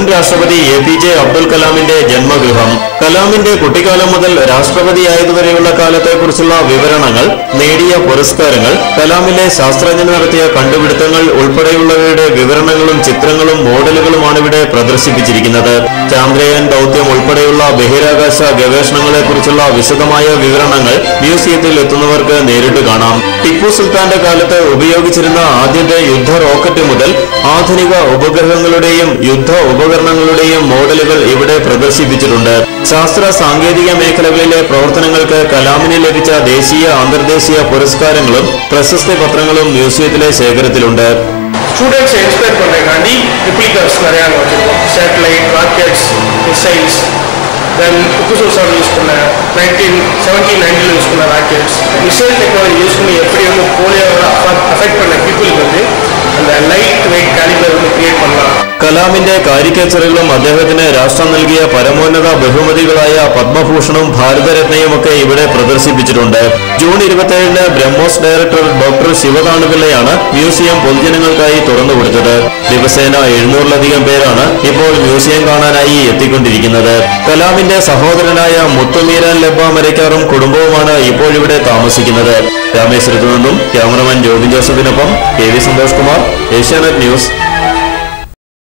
മുൻ രാഷ്ട്രപതി APJ അബ്ദുൽ കലാമിന്റെ ജന്മഗൃഹം. കലാമിന്റെ കുട്ടിക്കാലം മുതൽ രാഷ്ട്രപതിയായതുവരെയുള്ള കാലത്തെക്കുറിച്ചുള്ള വിവരണങ്ങൾ, നേടിയ പുരസ്കാരങ്ങൾ, കലാമിലെ ശാസ്ത്രജ്ഞർ നടത്തിയ കണ്ടുപിടുത്തങ്ങൾ ഉൾപ്പെടെയുള്ളവയുടെ വിവരണങ്ങളും ചിത്രങ്ങളും മോഡലുകളുമാണ് ഇവിടെ പ്രദർശിപ്പിച്ചിരിക്കുന്നത്. ചന്ദ്രയാൻ ദൌത്യം ഉൾപ്പെടെയുള്ള ബഹിരാകാശ ഗവേഷണങ്ങളെക്കുറിച്ചുള്ള വിശദമായ വിവരണങ്ങൾ മ്യൂസിയത്തിൽ എത്തുന്നവർക്ക് നേരിട്ട് കാണാം. ടിപ്പു സുൽത്താന്റെ കാലത്ത് ഉപയോഗിച്ചിരുന്ന ആദ്യത്തെ യുദ്ധ റോക്കറ്റ് മുതൽ ആധുനിക ഉപഗ്രഹങ്ങളുടെയും യുദ്ധ ഉപകരണങ്ങളുടെയും മോഡലുകൾ ഇവിടെ പ്രദർശിപ്പിച്ചിട്ടുണ്ട്. ശാസ്ത്ര സാങ്കേതിക മേഖലകളിലെ പ്രവർത്തനങ്ങൾക്ക് കലാമിന് ലഭിച്ച ദേശീയ അന്തർദേശീയ പുരസ്കാരങ്ങളും പ്രശസ്തി പത്രങ്ങളും മ്യൂസിയത്തിലെ ശേഖരത്തിലുണ്ട്. ஸ்டூடெண்ட்ஸை இன்ஸ்பயர் பண்ணுறதுக்காண்டி ரிப்ளிகர்ஸ் நிறையா வச்சுருக்கோம். சேட்டலைட், ராக்கெட்ஸ், மிசைல்ஸ், தென் ಟಿಪ್ಪು சுல்தான் யூஸ் பண்ண 1970-90 யூஸ் பண்ண ராக்கெட்ஸ், மிசைல் டெக்னாலஜி யூஸ் பண்ணி எப்படி வந்து போலியோவோட அஃபெக்ட் பண்ண பீப்புளுக்கு வந்து அந்த லைட் வெயிட் காலிபர் வந்து கிரியேட் பண்ணலாம். കലാമിന്റെ കാരിക്കേച്ചറുകളും അദ്ദേഹത്തിന് രാഷ്ട്രം നൽകിയ പരമോന്നത ബഹുമതികളായ പത്മഭൂഷണും ഭാരതരത്നയുമൊക്കെ ഇവിടെ പ്രദർശിപ്പിച്ചിട്ടുണ്ട്. ജൂൺ 27-ന് ബ്രഹ്മോസ് ഡയറക്ടർ ഡോക്ടർ ശിവകാണുപിള്ളയാണ് മ്യൂസിയം പൊതുജനങ്ങൾക്കായി തുറന്നുകൊടുത്തത്. ദിവസേന 700-ലധികം പേരാണ് ഇപ്പോൾ മ്യൂസിയം കാണാനായി എത്തിക്കൊണ്ടിരിക്കുന്നത്. കലാമിന്റെ സഹോദരനായ മുത്തുമീരാൻ ലബ്ബ മരക്കാറും കുടുംബവുമാണ് ഇപ്പോഴിവിടെ താമസിക്കുന്നത്. രാമേശ്വരത്തു നിന്നും ക്യാമറമാൻ ജോബിൻ ജോസഫിനൊപ്പം KV സന്തോഷ് കുമാർ, ഏഷ്യാനെറ്റ് ന്യൂസ്.